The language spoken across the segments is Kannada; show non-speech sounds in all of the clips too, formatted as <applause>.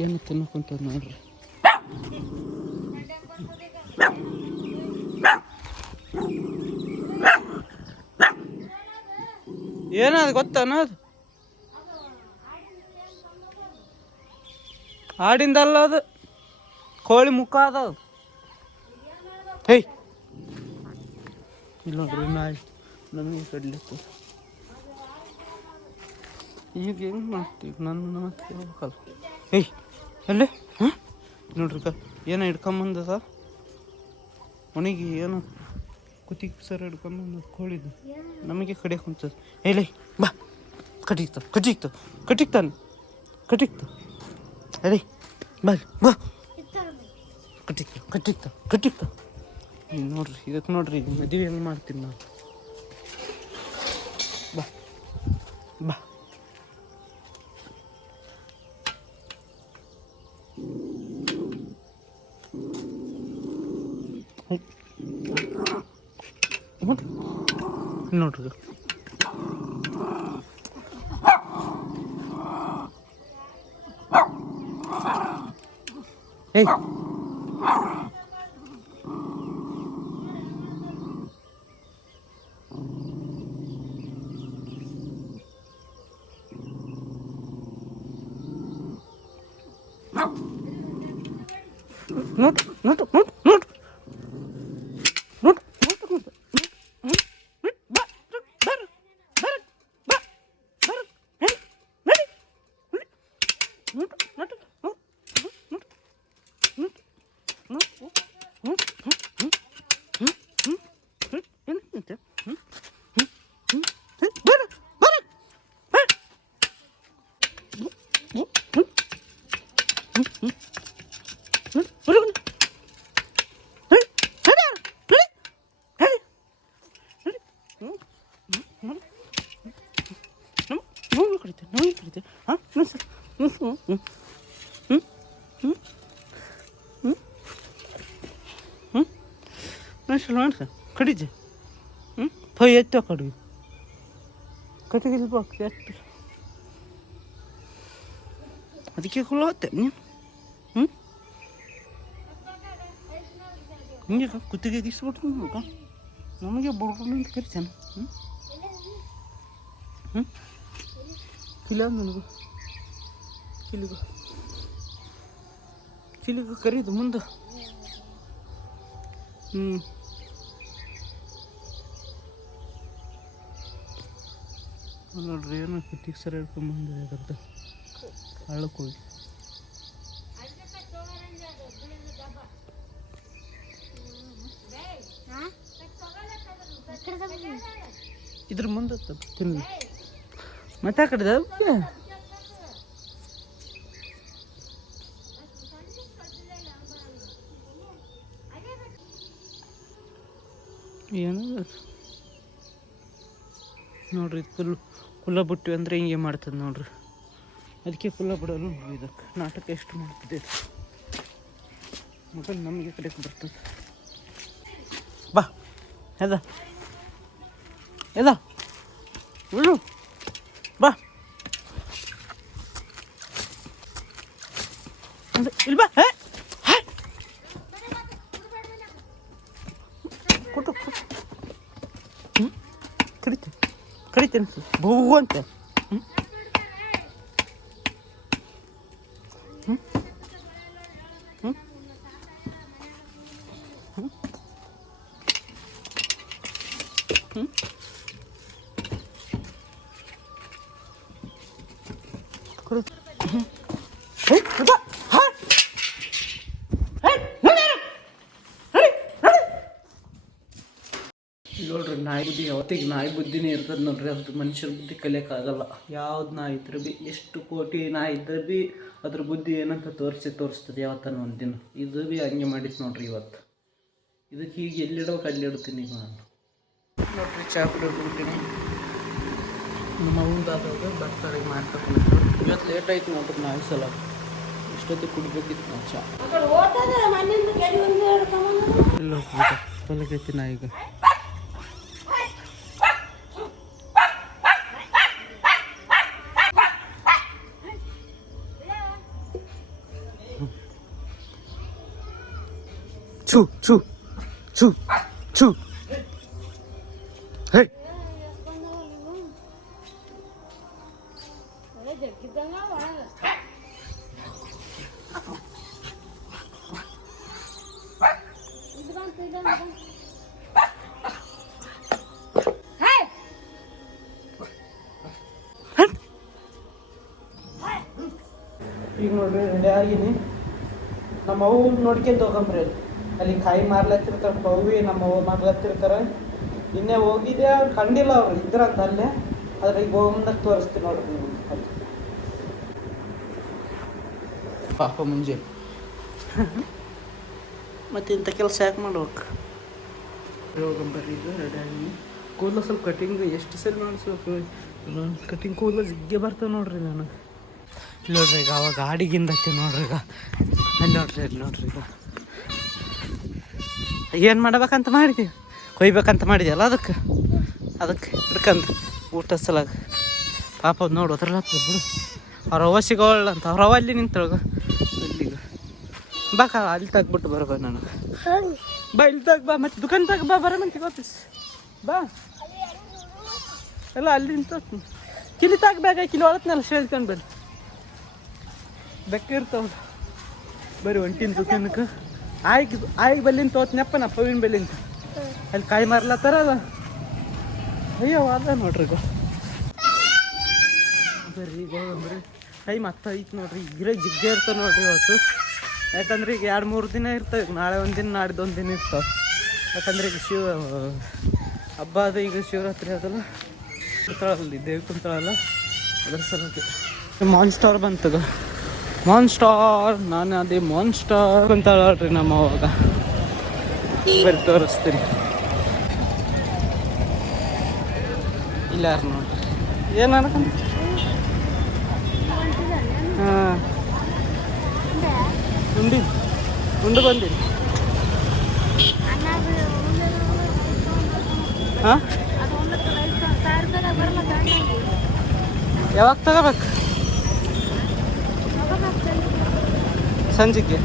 ಏನು ತಿನ್ನಕೊಂತ ನೋಡ್ರಿ ಏನದು ಗೊತ್ತ ಅನ್ನೋದು ಆಡಿಂದಲ್ಲ ಅದು ಕೋಳಿ ಮುಖ ಅದ ಅದು ಹೇಯ್ ಇಲ್ಲ ನೋಡ್ರಿ ನಾಯಿ ನನಗೆ ಕಡ್ಲಿಕ್ಕೆ ಈಗ ಹೆಂಗೆ ಮಾಡ್ತೀವಿ? ನನ್ನ ಮತ್ತೆ ಏಯ್ ಅಲ್ಲೇ? ಹಾಂ? ನೋಡ್ರಿ ಕ ಏನೋ ಹಿಡ್ಕೊಂಬಂದದ ಮನೆಗೆ ಏನು ಕುತಿ ಸರ್ ಹಿಡ್ಕೊಂಬಂದ ಕೋಳಿದು. ನಮಗೆ ಕಡೆ ಕುಂತದ ಏಲೇ ಬಾ. ಕಟಿಕ್ತ ಕಟಿಕ್ತ ಕಟಿಕ್ತಾನೆ ಕಟಿಕ್ತ ಅದೇ ಬಾ ಬಾ. ಕಟಿಕ್ತ ಕಟಿಕ್ತ ಕಟಿಕ್ತ ನೋಡ್ರಿ ಇದಕ್ಕೆ ನೋಡ್ರಿ ಮದುವೆ ಹೆಂಗೆ ಮಾಡ್ತೀನಿ ನಾನು ಬಾ ಬಾ. ನೋಡ್ರಿ ಇದು. ಏಯ್ ನೋಡು ನೋಡು ನೋಡು ನೋಡು ನೋಡು ನೋಡು ನೋಡು ಬಾ ಬರ ಬರ ಬಾ ಬರ ಹೇಳಿ ನಡಿ ನೋಡು ನೋಡು ನೋಡು ನೋಡು ನೋವು ಕಡಿತೆ ನೋವು ಕಡಿತೆ ಹಾಂ ಹ್ಞೂ ಸರ್ ಹ್ಞೂ ಹ್ಞೂ ಹ್ಞೂ ಹ್ಞೂ ಹ್ಞೂ ಹ್ಞೂ ಹ್ಞೂ ನಾ ಮಾಡ್ಸ ಕಡಿಜೆ ಹ್ಞೂ ಪೈ ಎತ್ತ ಕಡಿ ಕತೆಗಿಲ್ ಬಾಕ್ಸ್ ಎತ್ತ ಅದಕ್ಕೆ ಕುಲ್ಲತ್ತೆ ನೀನು ಹ್ಞೂ ಹಿಂಗೆ ಕುತ್ತಿಗೆ ಇಸ್ಬಿಟ್ಟು ಮಗ ನಮಗೆ ಬಡ್ಕೊಂಡು ಅಂತ ಕರಿತಾನೆ ಹ್ಞೂ ಹ್ಞೂ ಕಿಲ ನನಗೂ ಕಿಲಿಗ ಚಿಲಿಗು ಕರೀದು ಮುಂದೆ. ಹ್ಞೂ ನೋಡ್ರಿ ಏನು ಕಿಟ್ಟಿಗೆ ಸರಿ ಹಿಡ್ಕೊಂಬಂದಿದೆ ಅದ್ರದ್ದು. ಹಳ್ಳಕ್ಕೆ ಹೋಗಿ ಇದ್ರ ಮುಂದೆ ತಿನ್ನಿ ಮತ್ತೆ ಆ ಕಡೆ ಏನು ನೋಡ್ರಿ ಫುಲ್ಲು ಕುಲ್ಲ ಬಿಟ್ಟು ಅಂದರೆ ಹಿಂಗೆ ಮಾಡ್ತದೆ ನೋಡ್ರಿ. ಅದಕ್ಕೆ ಕುಲ್ಲ ಬಿಡೋದು ಇದಕ್ಕೆ. ನಾಟಕ ಎಷ್ಟು ಮಾಡ್ತಿದ್ದೆ ಮಗ ನಮಗೆ ಕಡೆ ಬರ್ತದೆ. ಬಾ. ಎದ ಎದ ಬಿಡು ಬಾ ಅಂದ್ರೆ ಇಲ್ಲಿ ಬಾ ಹೇ ಹೇ ಕೊಟ್ಟು ಕೊಟ್ಟು ಹ್ಞೂ ಕಡಿತೆ ಕಡಿತೇನೆ ಭೂ ಅಂತ ಹ್ಞೂ ಹ್ಞೂ ಹ್ಞೂ ಹ್ಞೂ ಕೊಡು ಹ್ಞೂ ಹೇ ಬಾ ಹಾ ಹೇ ನಡಿ ನಡಿ ನಡಿ ನೋಡ್ರಿ ನಾಯಿ ಯಾವತ್ತಿಗೆ ನಾಯಿ ಬುದ್ಧಿನೇ ಇರ್ತದೆ ನೋಡ್ರಿ. ಅದು ಮನುಷ್ಯರ ಬುದ್ಧಿ ಕಲಿಯೋಕ್ಕಾಗಲ್ಲ. ಯಾವ್ದು ನಾಯಿ ಇದ್ರೆ ಬಿ ಎಷ್ಟು ಕೋಟಿ ನಾಯಿ ಇದ್ರೆ ಬಿ ಅದ್ರ ಬುದ್ಧಿ ಏನಂತ ತೋರಿಸಿ ತೋರಿಸ್ತದೆ ಯಾವತ್ತನ ಒಂದು ದಿನ. ಇದು ಭೀ ಹಂಗೆ ಮಾಡಿತ್ತು ನೋಡ್ರಿ ಇವತ್ತು. ಇದಕ್ಕೆ ಹೀಗೆ ಎಲ್ಲಿಡೋಕೆ ಅಲ್ಲಿ ಇಡ್ತೀನಿ ಈಗ ನಾನು. ನೋಡ್ರಿ ಚಾ ಕುಡಿಯೋಕೆ ನಮ್ಮ ಅವ್ನದಾದಾಗ ಬರ್ತಾರೆ ಮಾಡ್ಕೊಂಡು ಇವತ್ತು ಲೇಟ್ ಆಯ್ತು ನೋಡ್ರಿ ನಾಲ್ಕು ಸಲ. ಇಷ್ಟೊತ್ತಿಗೆ ಕುಡಿಬೇಕಿತ್ತು ನಾವು ಚಾ. ಇಲ್ಲ ತೊಲಗೈತಿ ನಾ ಈಗ. ಛು ಛು ಛು ಛು ಹೇ ಈಗ ನೋಡ್ರಿ ರೆಡಿ ಆಗಿನಿ ನಮ್ಮ ಅವ್ವ ನೋಡ್ಕೊಂತ ಹೋಗಂಬ್ರಿ ಅಲ್ಲಿ. ಅಲ್ಲಿ ಕಾಯಿ ಮಾರ್ಲತ್ತಿರ್ತಾರೆ ಕೌವಿ ನಮ್ಮ ಅವ್ವ ಮಾರ್ಲತ್ತಿರ್ತಾರ. ನಿನ್ನೆ ಹೋಗಿದ್ದೆ ಅವ್ರು ಕಂಡಿಲ್ಲ ಅವ್ರು ಇದ್ರಂತ ಅಲ್ಲೇ. ಆದ್ರೆ ಈಗ ಹೋಗಂದಾಗ ತೋರಿಸ್ತೀನಿ ನೋಡ್ರಿ ನೀವು. ಪಾಪ ಮುಂಜೆ. ಮತ್ತೆ ಇಂಥ ಕೆಲಸ ಯಾಕೆ ಮಾಡ್ಬೇಕು? ಬರ್ರಿ ಇದು ರೆಡಿ ಆಗಿ ಕೂದಲು ಸ್ವಲ್ಪ ಕಟಿಂಗ್ ಎಷ್ಟು ಸರಿ ಮಾಡಿಸ್ಬೇಕು? ಕಟಿಂಗ್ ಕೂದಲು ಜಿಗ್ಗೆ ಬರ್ತಾವೆ ನೋಡ್ರಿ ನಾನು. ಇಲ್ಲಿ ನೋಡ್ರಿ ಈಗ ಅವಾಗ ಗಾಡಿಗಿಂದ ಹತ್ತಿ ನೋಡ್ರಿ ಈಗ. ಅಲ್ಲಿ ನೋಡ್ರಿ ಅಲ್ಲಿ ನೋಡ್ರಿ ಈಗ. ಏನು ಮಾಡ್ಬೇಕಂತ ಮಾಡಿದ್ದೀವಿ ಕೊಯ್ಬೇಕಂತ ಮಾಡಿದ್ಯಲ್ಲ ಅದಕ್ಕೆ? ಅದಕ್ಕೆ ಹಿಡ್ಕಂದು ಊಟ ಸಲಾಗ. ಪಾಪ ನೋಡು ಅದ್ರಲ್ಲ ಬಿಡು. ಅವ್ರ ಅವ್ವ ಸಿಗೋಲ್ಲ ಅಂತ, ಅವ್ರ ಅಲ್ಲಿ ನಿಂತೊಳಗ ಅಲ್ಲಿಗ ಬಾ ಅಲ್ಲಿ ತಗ್ಬಿಟ್ಟು ಬರ್ಬ ನಾನು. ಬಾ, ಇಲ್ಲಿ ತಗ ಬಾ, ಮತ್ತೆ ದುಕಾನ್ ತಗ ಬಾ ಮಂತಿ ವಾಪಸ್ ಬಾ. ಎಲ್ಲ ಅಲ್ಲಿ ನಿಂತ ಕಿಲಿ ತಾಗ್ಬೇಕ ಕಿಲಿ ಒಳತ್ನಲ್ಲ ಹೇಳ್ಕೊಂಡು ಬರ್ರಿ ಬೆಕ್ಕ ಬರೀ ಒಂಟಿನ ದುಕಾನಕ್ಕೆ. ಆಯ್ಕೆ ಆಯ್ಕೆ ಬಲ್ಲಿಂದ ತೋತ್ನಪ್ಪ ನಾ ಪವಿನ ಬೆಲ್ಲಿಂದ ಅಲ್ಲಿ ಕಾಯಿ ಮಾರ್ಲತ್ತಾರ ಅದ? ಅಯ್ಯೋ ಅದ ನೋಡ್ರಿ ಗೋ. ಬರ್ರಿ ಬರ್ರಿ ಟೈಮ್ ಹತ್ತ ಐತೆ ನೋಡ್ರಿ ಈಗ ಜಿಗ್ಗೆ ಇರ್ತಾವ ನೋಡ್ರಿ ಇವತ್ತು. ಯಾಕಂದ್ರೆ ಈಗ ಎರಡು ಮೂರು ದಿನ ಇರ್ತವೆ, ಈಗ ನಾಳೆ ಒಂದು ದಿನ ಒಂದಿನ ಒಂದು ದಿನ ಇರ್ತಾವೆ. ಯಾಕಂದ್ರೆ ಈಗ ಶಿವ, ಹಬ್ಬ ಅದ ಈಗ ಶಿವರಾತ್ರಿ ಅದಲ್ಲ ಕುಂತಾಳಲ್ಲಿ ದೇವಿ ಕುಂತಾಳಲ್ಲ ಅದ್ರ ಸಲುವಾಗಿ. ಮಾನ್ಸ್ಟಾರ್ ಬಂತದ ಮಾನ್ಸ್ಟಾರ್ ನಾನು ಅದೇ ಮಾನ್ಸ್ಟಾರ್ ಅಂತ ಹೇಳ್ರಿ ನಮ್ಮ ಅವಾಗ. ಬರೀ ತೋರಿಸ್ತೀನಿ. ಇಲ್ಲ ನೋಡ್ರಿ. ಏನು ಹಾಂ. ಉಂಡಿ. ಉಂಡು ಬಂದಿರಿ. ಹಾಂ? ಯಾವಾಗ ತಗೋಬೇಕು? ಸಂಜೆಗೆ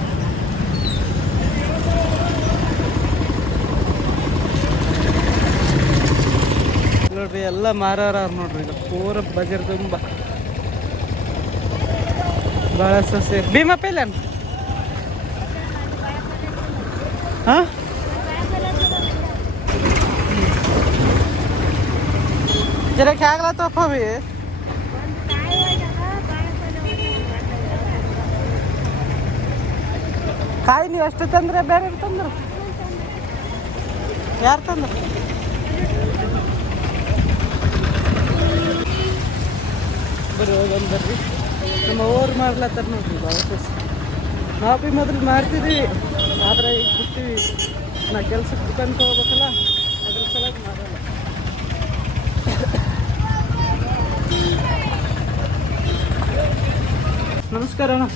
ನೋಡ್ರಿ, ಎಲ್ಲ ಮಾರಾರ ನೋಡ್ರಿ ಈಗ ಪೂರ ಬಜಾರ್ ತುಂಬ ಭಾಳ ಸಸ್ಯ. ಭೀಮಾ ಪೇಲನ್ ಹಾಂ? ಜರಕ್ಕೆ ಆಗ್ಲತ್ತಪ್ಪ ಭೀ? ಕಾಯಿ ನೀವು ಅಷ್ಟು ತಂದ್ರೆ ಬೇರೆ ತಂದ್ರು? ಯಾರು ತಂದ್ರು? ನಮ್ಮ ಓರ್ ಮಾಡ್ಲತ್ತಾರ ನೋಡ್ರಿ ನಾವು ಭೀ ಮೊದಲು ಮಾಡ್ತಿದ್ವಿ. ಆದ್ರೆ ಈಗ ಬಿಡ್ತೀವಿ. ನಾ ಕೆಲ್ಸಕ್ಕೆ ದುಕಾನ್ಗೆ ಹೋಗ್ಬೇಕಲ್ಲ, ಅದ್ರ ಸಲುವಾಗಿ ಮಾಡಲ್ಲ. ನಮಸ್ಕಾರ ಅಣ್ಣ.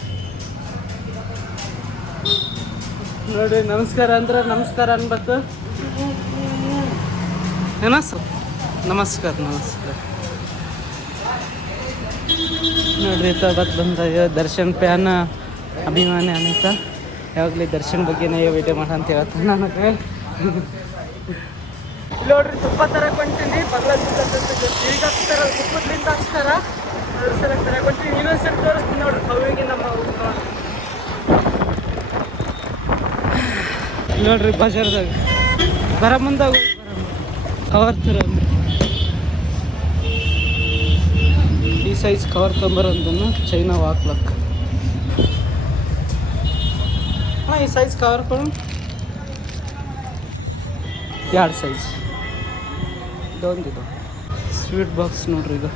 ನೋಡಿ, ನಮಸ್ಕಾರ ಅಂದ್ರೆ ನಮಸ್ಕಾರ ಅನ್ಬೇಕು. ಏನ ಸರ್? ನಮಸ್ಕಾರ ನಮಸ್ಕಾರ. ನೋಡ್ರಿ ತಗತ್ ಬಂದ ದರ್ಶನ್ ಪ್ಯಾನ್ ಅಭಿಮಾನಿ ಅನಿತ. ಯಾವಾಗಲೂ ದರ್ಶನ್ ಬಗ್ಗೆನೇ ವಿಡಿಯೋ ಮಾಡ ಅಂತ ಹೇಳ್ತಾನೆ ನನಗೆ. ನೋಡ್ರಿ, ತುಪ್ಪ ತರಕ್ ಹೊಂಟೀನಿ, ಬಗ್ಲ ಈಗ ಹಾಕ್ತಾರ ತುಪ್ಪದ್ಲಿಂದ ಹಾಕ್ತಾರ. ಸಲ ತರಕ್ ಹೊಂಟೀನಿ. ಇನ್ನೊಂದು ತೋರಿಸ್ತೀನಿ ನೋಡ್ರಿ ಕವಿಗೆ ನಮ್ಮ ನೋಡ್ರಿ ಬಜಾರ್ದಾಗ. ಬರ ಮುಂದಾಗ ಕವರ್ ತರ ಈ ಸೈಜ್ ಕವರ್ ತೊಂಬರಂದನ್ನು ಚೈನಾ ಹಾಕ್ಲಕ್ಕ ಹಾಂ, ಈ ಸೈಜ್ ಕವರ್ ಎರಡು ಸೈಜ್ ಇದೊಂದಿದು ಸ್ವೀಟ್ ಬಾಕ್ಸ್ ನೋಡ್ರಿ ಇದು.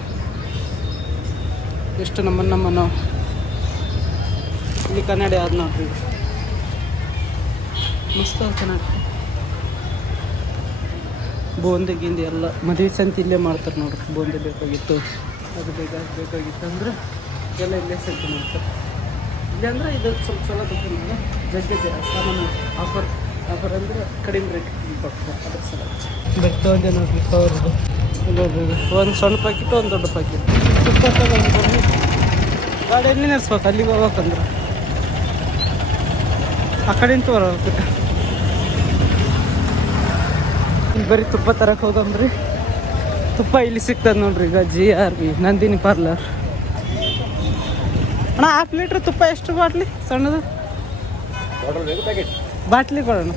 ಎಷ್ಟು ನಮ್ಮನ್ನ ನಮ್ಮ ನಾವು ಇಲ್ಲಿ ಕನ್ನಡ ಆದ ನೋಡ್ರಿ ಇದು. ಮಸ್ತ್ ಚೆನ್ನಾಗಿ ಬೂಂದಿ ಗಿಂದೆ ಎಲ್ಲ. ಮದುವೆ ಸಂತಿ ಇಲ್ಲೇ ಮಾಡ್ತಾರೆ ನೋಡ್ರಿ ಬೂಂದಿ ಬೇಕಾಗಿತ್ತು. ಅದು ಬೇಕಾಗಿ ಬೇಕಾಗಿತ್ತು ಅಂದ್ರೆ ಎಲ್ಲ ಇಲ್ಲೇ ಸಂತಿ ಮಾಡ್ತಾರೆ. ಇಲ್ಲಂದ್ರೆ ಇದು ಸ್ವಲ್ಪ ಚಲೋ ದುಕಾನ ಜಗ್ಗೆ ಸಾಮಾನು ಆಫರ್ ಆಫರ್ ಅಂದ್ರೆ ಕಡಿಮೆ ರೇಟ್ ಕೊಡ್ತಾರೆ. ಅದ್ರ ಸಲ ಬೆಟ್ಟ ಒಂದೇ ನೋಡ್ರಿ ಕವರ್ದು ಒಂದು ಸಣ್ಣ ಪ್ಯಾಕೆಟ್ ಒಂದು ದೊಡ್ಡ ಪ್ಯಾಕೆಟ್ ತಗೊಂಡು ಗಾಡಿ ಎಲ್ಲಿ ನಡೆಸ್ಬೇಕು ಅಲ್ಲಿಗೆ ಹೋಗ್ಬೇಕಂದ್ರೆ. ಆ ಕಡೆಯಿಂದ ಇಲ್ಲಿ ಬರೀ ತುಪ್ಪ ತರಕ್ಕೆ ಹೋಗಂಬ್ರಿ ತುಪ್ಪ ಇಲ್ಲಿ ಸಿಗ್ತದೆ ನೋಡ್ರಿ ಈಗ G R B Nandini parlour ಅಣ್ಣ ಹಾಫ್ ಲೀಟ್ರ್ ತುಪ್ಪ ಎಷ್ಟು ಬಾಟ್ಲಿ ಸಣ್ಣದು? ಬಾಟಲ್ ಕೊಡೋಣ.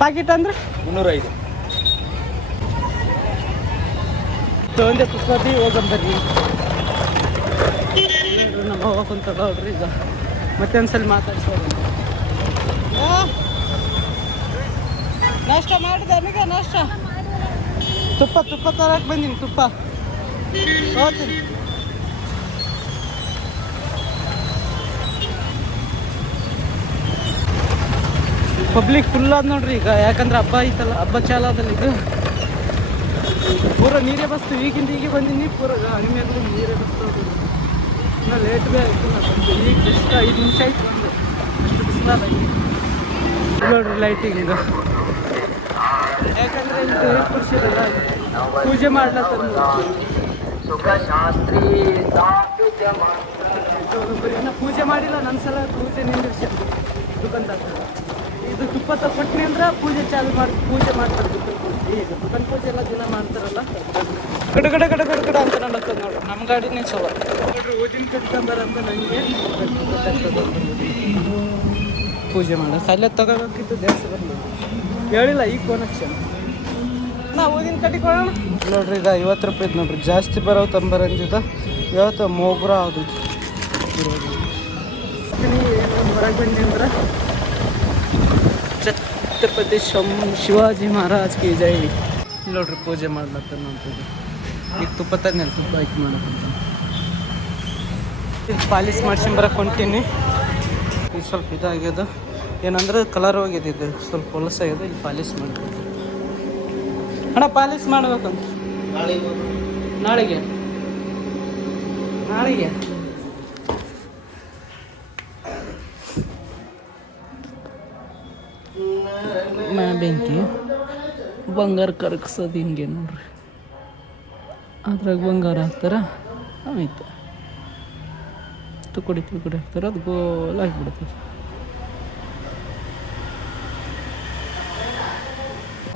ಪ್ಯಾಕೆಟ್ ಅಂದ್ರೆ? ಮುನ್ನೂರೈದು ಒಂದೇ ತುಪ್ಪ ಬಿ ಹೋಗಂಬರ್ರಿ ನಮ್ಮ ಕುಂತಲ್ಲ ನೋಡ್ರಿ ಈಗ. ಮತ್ತೆ ಒಂದ್ಸಲ ಮಾತಾಡ್ಸೋದು? ನಾಷ್ಟ ಮಾಡಿದೆ ನನಗೆ ನಾಷ್ಟ. ತುಪ್ಪ ತುಪ್ಪ ತರಕ್ಕೆ ಬಂದೀನಿ, ತುಪ್ಪ. ಹೋಗ್ತೀನಿ. ಪಬ್ಲಿಕ್ ಫುಲ್ ಆದ ನೋಡ್ರಿ ಈಗ, ಯಾಕಂದ್ರೆ ಹಬ್ಬ ಐತಲ್ಲ, ಹಬ್ಬ ಚಾಲ ಅದಲ್ಲ ಇದು ಪೂರ ನೀರೇ ಬಸ್ತು, ಈಗಿಂದ ಈಗ ಬಂದೀನಿ, ಪೂರ ಆದ್ರೆ ನೀರೇ ಬಸ್ತು ಇನ್ನೂ ಲೇಟ್ ಬೇ ಆಯ್ತು ಈಗ ಜಸ್ಟ್ ಐದು ನಿಮಿಷ ಆಯ್ತು ಬಂದು. ಅಷ್ಟು ಬಿಸಿಲಾದ ನೋಡ್ರಿ ಲೈಟಿಂಗ್ ಯಾಕಂದ್ರೆ ಇಲ್ಲಿ ದೇವ್ರ ಅಲ್ಲ ಪೂಜೆ ಮಾಡ್ಲತ್ತಾರ. ಪೂಜೆ ಮಾಡಿಲ್ಲ ನನ್ನ ಸಲ ಪೂಜೆ ನಿಂದಿರ್ಸಿ ದುಕಾನ್ದಾರ ಇದು ತುಪ್ಪ ತಗೊಟ್ನಿ ಅಂದ್ರೆ ಪೂಜೆ ಚಾಲು ಮಾಡಿ, ಪೂಜೆ ಮಾಡ್ತಾರೆ ಇದು ದುಕಾನ್ ಪೂಜೆ ಎಲ್ಲ ದಿನ ಮಾಡ್ತಾರಲ್ಲ? ಕಡೆ ಕಡೆ ಕಡೆ ಅಂತ ನಡಕ್ತದೆ ನೋಡ್ರಿ ನಮ್ಮ ಗಾಡಿನೇ ಚಲೋ ನೋಡ್ರಿ ಊದಿನ ಕಟ್ಕೊಂಬಾರ ಅಂತ ನನಗೆ ಪೂಜೆ ಮಾಡ. ಅಲ್ಲೇ ತಗೋಬೇಕಿತ್ತು ದೇವಸ್ಥಾನ ಹೇಳಿಲ್ಲ ಈಗ ಕೊನೆಕ್ಷನ್ ಊದಿನ ಕಟ್ಟಿ ಕೊಡೋಣ? ನೋಡ್ರಿ ಈಗ ಐವತ್ತು ರೂಪಾಯಿ ಇದ್ ನೋಡ್ರಿ. ಜಾಸ್ತಿ ಬರೋ ತಂಬರಂಜಿದ ಇವತ್ತು ಮೋಗ್ರ ಅದು. ಹೊರಗೆ ಬಂದಿ ಅಂದ್ರೆ ಛತ್ರಪತಿ ಶಂ ಶಿವಾಜಿ ಮಹಾರಾಜ್ ಕಿ ಜೈ. ನೋಡ್ರಿ ಪೂಜೆ ಮಾಡ್ಲತ್ತ ನೋಡ್ತೀವಿ ಈಗ ತುಪ್ಪ ತಂದೆ ತುಪ್ಪ ಹಾಕಿ ಮಾಡಕ್ಕೆ ಈಗ ಪಾಲಿಸ್ ಮಾಡ್ಸ್ಕೊಂಬರಕ್ಕೆ ಹೊಂಟೀನಿ. ಇದು ಸ್ವಲ್ಪ ಇದಾಗ್ಯದ. ಏನಂದ್ರೆ ಕಲರ್ ಹೋಗಿದೆ ಇದು. ಸ್ವಲ್ಪ ಹೊಲಸಾಗಿದೆ ಇಲ್ಲಿ ಪಾಲಿಶ್ ಮಾಡಬೇಕು. ಅಣ್ಣ, ಪಾಲಿಶ್ ಮಾಡ್ಬೇಕಂತ ನಾಳೆಗೆ? ನಾಳೆಗೆ? ಬೆಂಕಿ. ಬಂಗಾರ ಕರಗ್ಸೋದು ಹಿಂಗೆ ನೋಡ್ರಿ. ಅದ್ರಾಗ ಬಂಗಾರ ಹಾಕ್ತಾರ? ಆಯ್ತು. ತುಕಡಿ ತುಕಡಿ ಹಾಕ್ತಾರ? ಅದು ಗೋಲ್ ಆಗಿಬಿಡ್ತದೆ.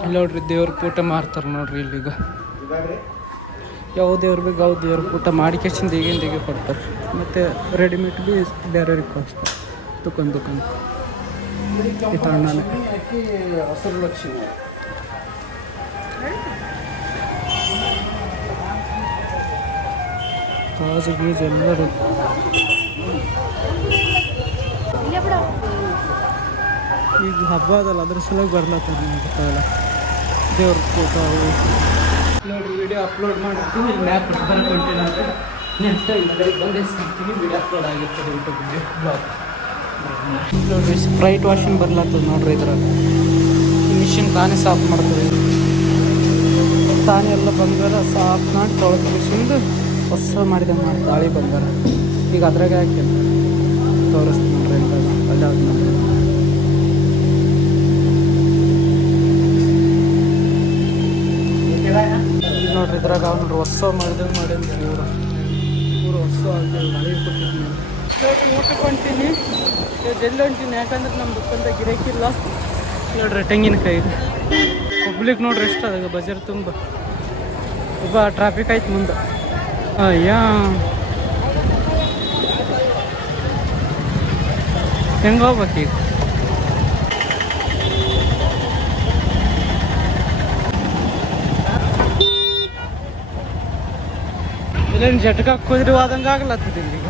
ಇಲ್ಲಿ ನೋಡ್ರಿ ದೇವ್ರ ಪೂಟ ಮಾರ್ತಾರೆ ನೋಡ್ರಿ ಇಲ್ಲಿಗ. ಯಾವ ದೇವ್ರ ಬೇಕು ಯಾವ ದೇವ್ರ ಪೂಟ ಮಾಡಿ ಕೆಸಿಂದ ಈಗಿಂದ ಈಗ ಕೊಡ್ತಾರೆ. ಮತ್ತು ರೆಡಿಮೇಡ್ ಬಿ ಬೇರೆಯವ್ರಿಗೆ ಕೊಡ್ತಾರೆ ದುಕಾನ್ ದುಕಾನ್. ಈ ಥರ ನಾನು. ಹಸಿರು ಲಕ್ಷ್ಮಿ ಕಾಜು ಗೀಜು ಎಲ್ಲರೂ. ಈಗ ಹಬ್ಬ ಅದಲ್ಲ ಅದ್ರ ಸಲುವಾಗಿ ಬರ್ಲತ್ತಾರ ಗೊತ್ತಾಗಲ್ಲ. ದೇವ್ರ ಫೋಟೋ ನೋಡ್ರಿ ವಿಡಿಯೋ ಅಪ್ಲೋಡ್ ಮಾಡಿರ್ತೀವಿ ಮ್ಯಾಪ್ ಬರ್ಕೊಂಡಿಲ್ಲ ಅಂದರೆ ನೆಕ್ಸ್ಟ್ ಇಲ್ಲ ಬಂದು ಇಸ್ಕೊಂತೀನಿ ವಿಡಿಯೋ ಅಪ್ಲೋಡ್ ಆಗಿರ್ತದೆ ಯೂಟ್ಯೂಬ್ ವಿಡಿಯೋ ಬ್ಲಾಗ್ ನೋಡ್ರಿ ಸ್ಪ್ರೈಟ್ ವಾಷಿಂಗ್ ಬರ್ಲತ್ತದ ನೋಡ್ರಿ ಇದ್ರಾಗ. ಮಿಷಿನ್ ತಾನೇ ಸಾಫ್ ಮಾಡ್ತದೆ. ತಾನೇ ಎಲ್ಲ ಬಂಗಾರ ಸಾಫ್ ಮಾಡಿ ತೊಳೆದು ಬಿಸಿಂದು ಹೊಸ ಮಾಡಿದ ಮಾಡಿ ದಾಳಿ ಬಂಗಾರ. ಈಗ ಅದ್ರಾಗೆ ಹಾಕಿ. ತೋರಿಸ್ತೀನಿ ನೋಡ್ರಿ ಎಲ್ಲ ಅಲ್ಲೇ ನೋಡ್ರಿ, ಇದ್ರಾಗ ಅವ್ನು ಹೊಸ ಮಾಡಿದಂಗೆ ಮಾಡಿ ಇವರು. ಇವರು ಹೊಸ ಆಗಿಲ್ಲ ಜಲ್ಲಿ ಹೊಂಟೀನಿ ಯಾಕಂದ್ರೆ ನಮ್ಮ ದುಃಖದ ಗಿರಾಕಿಲ್ಲ ನೋಡ್ರಿ, ತೆಂಗಿನಕಾಯಿ ಪಬ್ಲಿಕ್ ನೋಡ್ರಿ ಎಷ್ಟು ಅದಾಗ, ಬಜಾರ್ ತುಂಬ. ಒಬ್ಬ ಟ್ರಾಫಿಕ್ ಆಯ್ತು ಮುಂದೆ. ಅಯ್ಯ. ಹೆಂಗೆ ಹೋಗ್ಬೇಕು ಈಗ? ಇಲ್ಲೇನು ಜಟಕ ಹಾಕೋದ್ರಿ ಹೋದಂಗೆ ಆಗ್ಲತ್ತದ ಈಗ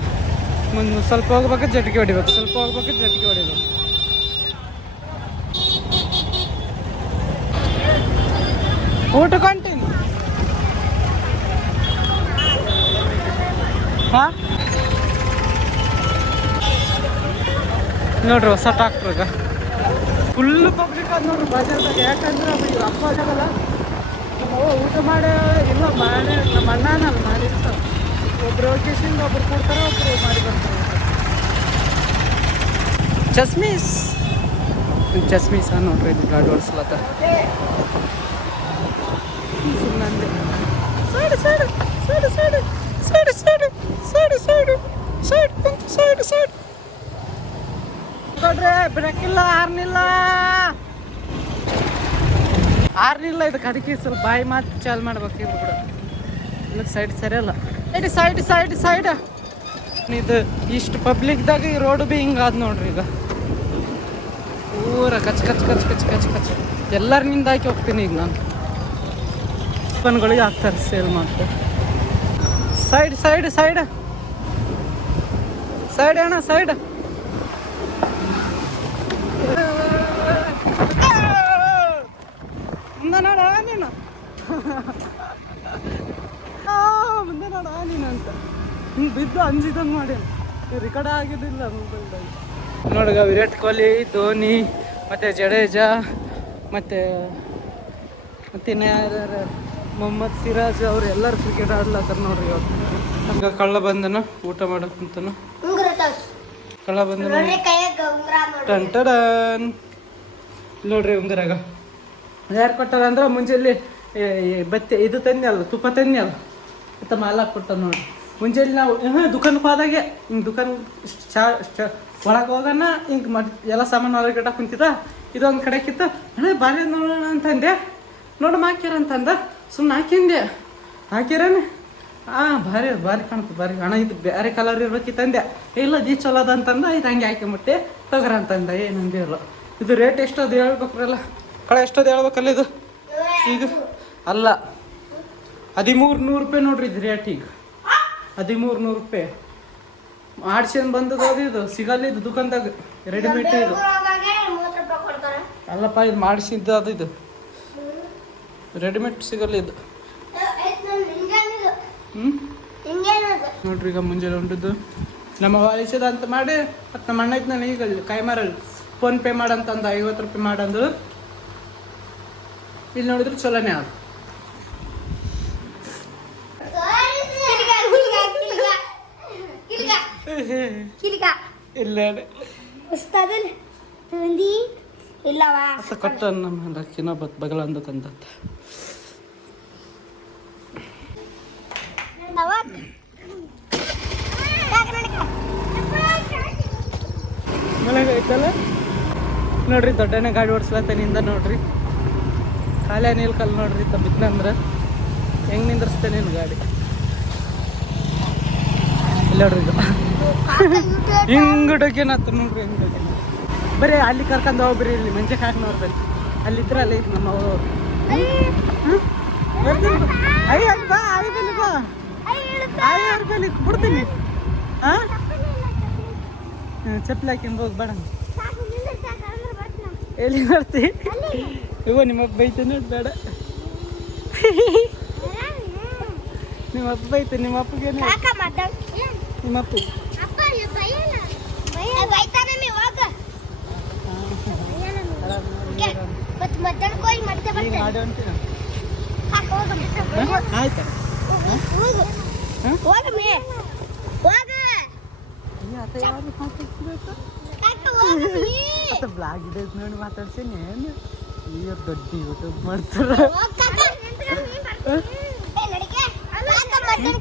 ಮುಂದೆ ಸ್ವಲ್ಪ ಹೋಗ್ಬೇಕು, ಜಟಕಿ ಹೊಡಿಬೇಕು. ಸ್ವಲ್ಪ ಹೋಗ್ಬೇಕು, ಜಟಕಿ ಹೊಡಿಬೇಕು. ಊಟ ಕಂಟಿನ್ ಹಾ? ನೋಡ್ರಿ, ಹೊಸ ಟ್ರಾಕ್ಟ್ರಾಗ ಫುಲ್ ಪಬ್ಲಿಕ್ ಅದ ನೋಡ್ರಿ, ಬಜಾರ್ದಾಗ. ಯಾಕಂದ್ರೆ ಅಪ್ಪ ಆಗಲ್ಲ ಊಟ ಮಾಡೋ ಇಲ್ಲ ಮಾಡಿ ನಮ್ಮ ಅಣ್ಣನಲ್ಲಿ ಮಾಡಿರ್ತಾರೆ ಒಬ್ರು ಕೇಸಿಂದ ಒಬ್ರು ಕೊಡ್ತಾರೆ ಒಬ್ರು ಮಾಡಿ ಬರ್ತಾರೆ ಚಸ್ಮೀಸ್ ಚಸ್ಮೀಸ ನೋಡ್ರಿ ಇದು ಗಾಡಿ ಓಡಿಸ್ಲತ್ತ ಸುಮ್ಮನೆ side side side side side side side side side side side ನೋಡ್ರಿ ಬ್ರೇಕ್ ಇಲ್ಲ ಆರ್ನಿಲ್ಲ ಆರ್ನಿಲ್ಲ ಇದಕ್ಕೆ ಅದಕ್ಕೆ ಸ್ವಲ್ಪ ಬಾಯಿ ಮಾತು ಚಾಲು ಮಾಡ್ಬೇಕು ಇವ್ರು ಕೂಡ ಇಲ್ಲಕ್ಕೆ ಸೈಡ್ ಸರಿಯಲ್ಲ ಸೈಡ್ ಸೈಡ್ ಸೈಡ್ ಸೈಡ್ ಇದು ಇಷ್ಟು ಪಬ್ಲಿಕ್ದಾಗ ಈ ರೋಡ್ ಬಿ ಹಿಂಗಾದ ನೋಡ್ರಿ ಈಗ. ಪೂರ ಕಚ್ ಕಚ್ ಕಚ್ ಕಚ್ ಕಚ್ ಕಚ್. ಎಲ್ಲರ ನಿಂದ ಹಾಕಿ ಹೋಗ್ತೀನಿ ಈಗ ನಾನು. ಪನ್ಗಳಿಗೆ ಹಾಕ್ತಾರೆ ಸೇಲ್ ಮಾಡ್ತಾರೆ ಸೈಡ್ ಸೈಡ್ ಸೈಡ್ ಸೈಡ್ ಅಣ್ಣ ಸೈಡ್ ಮುಂದೆ ನೋಡ ನೀನು ಆ, <laughs> ಮುಂದೆ ನೋಡ ನೀನು ಅಂತ. ಹಿಂಗೆ ಬಿದ್ದು ಅಂಜಿದಂಗೆ ಮಾಡಿ ರೆಕಾರ್ಡ್ ಆಗಿದ್ದಿಲ್ಲ ಮೊಬೈಲ್ದಾಗ ನೋಡ್ಗ ವಿರಾಟ್ ಕೊಹ್ಲಿ ಧೋನಿ ಮತ್ತು ಜಡೇಜಾ ಮತ್ತು ಮತ್ತು ಯಾರ್ಯಾರು ಮೊಹಮ್ಮದ್ ಸಿರಾಜ್ ಅವ್ರು ಎಲ್ಲರೂ ಕ್ರಿಕೆಟ್ ಆಡ್ಲತ್ತಾರ ನೋಡ್ರಿ ಇವತ್ತು. ಹಂಗ ಕಳ್ಳ ಬಂದನ ಊಟ ಮಾಡಕ್ಕಂತನು ಕಳ್ಳ ಬಂದನ. ಟನ್ ಟಡನ್. ನೋಡ್ರಿ ಉಂಗರಾಗ. ಯಾರು ಕೊಟ್ಟಾರ ಅಂದ್ರೆ ಮುಂಜಾನೆ ಬತ್ತೆ ಇದು ತನ್ನಿ ಅಲ್ಲ ತುಪ್ಪ ತನ್ನಿ ಅಲ್ಲ ಅಂತ ಕೊಟ್ಟ ನೋಡಿ. ಮುಂಜಾನೆ ನಾವು ಹಾಂ ದುಕಾನ್ಗೆ ಹೋದಾಗೆ, ಹಿಂಗೆ ದುಕಾನ್ ಚಾ ಒಳಗೆ ಹೋಗೋಣ, ಹಿಂಗೆ ಮಾಡಿ, ಎಲ್ಲ ಸಾಮಾನು ಒಳಗೆ ಗಿಡ ಕುಂತಿದ್ದ. ಇದೊಂದು ಕಡೆ ಕಿತ್ತು ಅಣ್ಣ ಬಾರಿ ನೋಡೋಣ ಅಂತಂದೆ. ನೋಡು ಹಾಕ್ಯಾರ ಅಂತಂದ. ಸುಮ್ಮನೆ ಹಾಕಿಂದೆ ಹಾಕ್ಯಾರೇ ಹಾಂ ಭಾರಿ ಭಾರಿ ಕಾಣ್ತು ಭಾರಿ ಅಣ್ಣ ಇದು ಬೇರೆ ಕಲರ್ ಇರ್ಬೇಕಿತ್ತಂದೆ. ಇಲ್ಲ ಇದು ಚಲೋ ಅದ ಅಂತಂದ, ಇದು ಹಂಗೆ ಹಾಕಿಬಿಟ್ಟೆ ತಗರ ಅಂತಂದ. ಏನಂದಿರಲ್ಲ ಇದು ರೇಟ್ ಎಷ್ಟು ಅದು ಹೇಳ್ಬೇಕ್ರಲ್ಲ. ಕಳೆ ಎಷ್ಟದು ಹೇಳ್ಬೇಕಲ್ಲ ಇದು? ಈಗ? ಅಲ್ಲ. ಹದಿಮೂರು ನೂರು ರೂಪಾಯಿ ನೋಡ್ರಿ ಇದು ರೇಟ್ ಈಗ. ಹದಿಮೂರು ನೂರು ರೂಪಾಯಿ. ಆಡ್ಸ್ಕೊಂಡ್ ಬಂದದ ಅದು ಇದು, ಸಿಗಲ್ಲ ಇದು ದುಕಾನ್ದಾಗ. ರೆಡಿಮೇಡ್ ಇದು. ಅಲ್ಲಪ್ಪ, ಇದು ಮಾಡಿಸಿದ್ದು ಅದು ಇದು. ರೆಡಿಮೇಡ್ ಸಿಗಲ್ಲ ಇದು. ಹ್ಞೂ ನೋಡ್ರಿ ಈಗ ಮುಂಜಾನೆ ಉಂಟಿದ್ದು ನಮ್ಮ ವಯಸ್ಸದ ಅಂತ ಮಾಡಿ, ಮತ್ತು ನಮ್ಮ ಅಣ್ಣ ನಾನು ಈಗ ಕಾಯಿ ಮಾರಲ್ಲಿ ಫೋನ್ಪೇ ಮಾಡಂತಂದ, ಐವತ್ತು ರೂಪಾಯಿ ಮಾಡಂದು. ಇಲ್ಲಿ ನೋಡಿದ್ರೆ ಚಲೋನೇ ಅದು ನಮ್ಮ ನೋಡ್ರಿ ದೊಡ್ಡನೇ ಗಾಡಿ ಓಡಿಸ್ಲತ್ತೇನಿಂದ ನೋಡ್ರಿ. ಖಾಲಿ ಅನಿಲ್ ಕಲ್ ನೋಡ್ರಿ ತಬ್ಬಿದ್ನಂದ್ರೆ. ಹೆಂಗೆ ನಿಂದ್ರಸ್ತೇನೆ ಗಾಡಿ? ಇಲ್ಲ <laughs> ನೋಡ್ರಿ ಇದು ಹಿಂಗ್ ಡೊಕೇನತ್ತ ನೋಡ್ರಿ ಹಿಂಗಡಕ್ಕೆ ಬರೀ ಅಲ್ಲಿ ಕರ್ಕೊಂಡು ಹೋಗ್ರಿ ಇಲ್ಲಿ ಮಂಚೆ ಹಾಕಿ ನೋಡ್ರಿ. ಇದ್ರ ಅಲ್ಲಿ ಐತಿ ನಮ್ಮ ಅಯ್ಯ. ಬಾ ಆಯ್ ಬಲ್ಲಿ ಬಾ. ಬಲ್ಲಿ ಬಿಡ್ತೀನಿ. ಹಾ ಚಪ್ಪಲಿ ಹಾಕಿಂದ ಹೋಗಿ ಬೇಡ. ಎಲ್ಲಿ ಬರ್ತಿ? ಇವ ನಿಮ್ಮ ಅಪ್ಪ ಬೈತೆ ನೋಡಿ ಬೇಡ. ನಿಮ್ಮ ಅಪ್ಪ ಬೈತೆ ನಿಮ್ಮ ಅಪ್ಪಗೇನೆ. ನಿಮ್ಮಪ್ಪು ಆಯ್ತಾ. ಬ್ಲಾಗ್ ಇದೆ ನೋಡಿ ಮಾತಾಡ್ಸೀನಿ ಈಗ ದೊಡ್ಡ ಯೂಟ್ಯೂಬ್ ಮಾಡ್ತಾರ.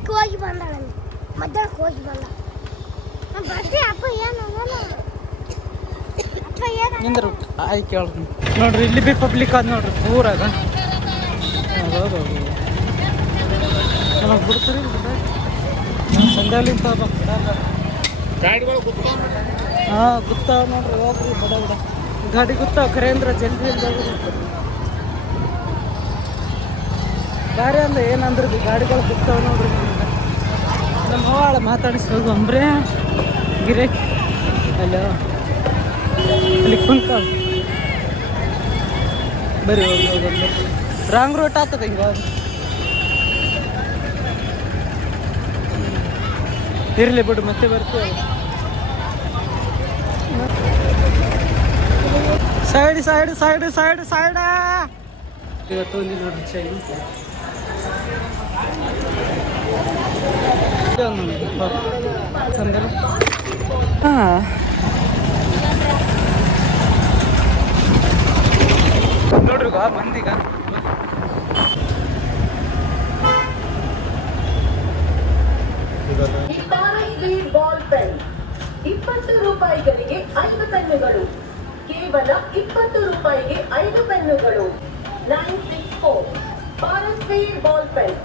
ಹೋಗಿ ಬಂದಳಲ್ಲಿ. ಹೋಗಿ ಬಲ್ಲ ಅಪ್ಪ ಏನು ಆಯ್ತು ಕೇಳ್ರಿ ನೋಡ್ರಿ ಇಲ್ಲಿ ಬಿ ಪಬ್ಲಿಕ್ ಆದ ನೋಡ್ರಿ ಪೂರ ಹೌದು ನನಗೆ ಬಿಡ್ತೀರಿ ಸಂಜಾಲಿಂತ ಗಾಡಿಗಳು ಹಾಂ ನೋಡ್ರಿ ಹೋಗ್ರಿ ಬಡ ಬಿಡ. ಗಾಡಿ ಗೊತ್ತಾವ ಖರೇ ಅಂದ್ರೆ ಜಲ್ದಿ ಹೋಗ್ರಿ. ಗಾಡಿ ಅಂದ್ರೆ ಏನಂದ್ರಿ ಗಾಡಿಗಳು ಗೊತ್ತಾವ ನೋಡ್ರಿ. ನಮ್ಮ ಹವಾಳ ಮಾತಾಡಿಸೋದು ಅಂಬ್ರೆ ಗಿರೇಕ್ ಅಲ್ಲೋ ಅಲ್ಲಿ ಕುಂತ ಬರಿ ಹೋಗಿ ಹೋಗಿ ರಾಂಗ್ ರೋಟ್ ಆಗ್ತದೆ ಹಿಂಗ ಇರಲಿ ಬಿಡು, ಮತ್ತೆ ಬರ್ತೀವಿ. Side side side side, side. ಇವತ್ತು ಒಂದು ನೋಡ್ರಿ ಚೈನ್ ಹಾಂ. ನೋಡ್ರಿ ಬಂದೀಗ. Ball pen. ಇಪ್ಪತ್ತು ರೂಪಾಯಿಗಳಿಗೆ ಐದು ಪೆನ್ನುಗಳು. ಕೇವಲ ಇಪ್ಪತ್ತು ರೂಪಾಯಿಗೆ ಐದು ಪೆನ್ನುಗಳು. Nine six four Bharat ball pen.